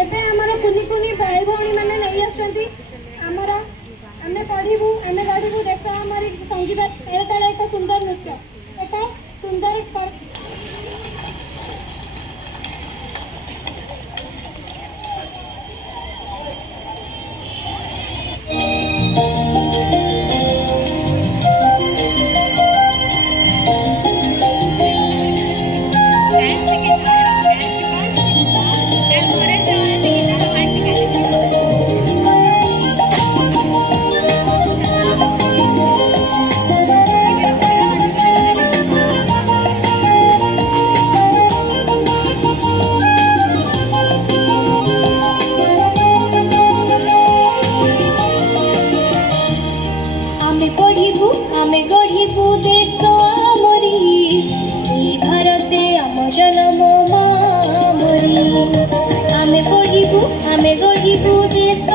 एबे हमर कुनी कुनी भाई भौणी माने नहीं आछंती हमर हमें पढ़िबू हमें गढ़िबू देख हमारी संगीत एटा एक सुंदर नृत्य एटा सुंदर आमे गढ़िबू देश आमरी भारते आम जनम मामरी आमे पढ़िबू आमे गढ़िबू देश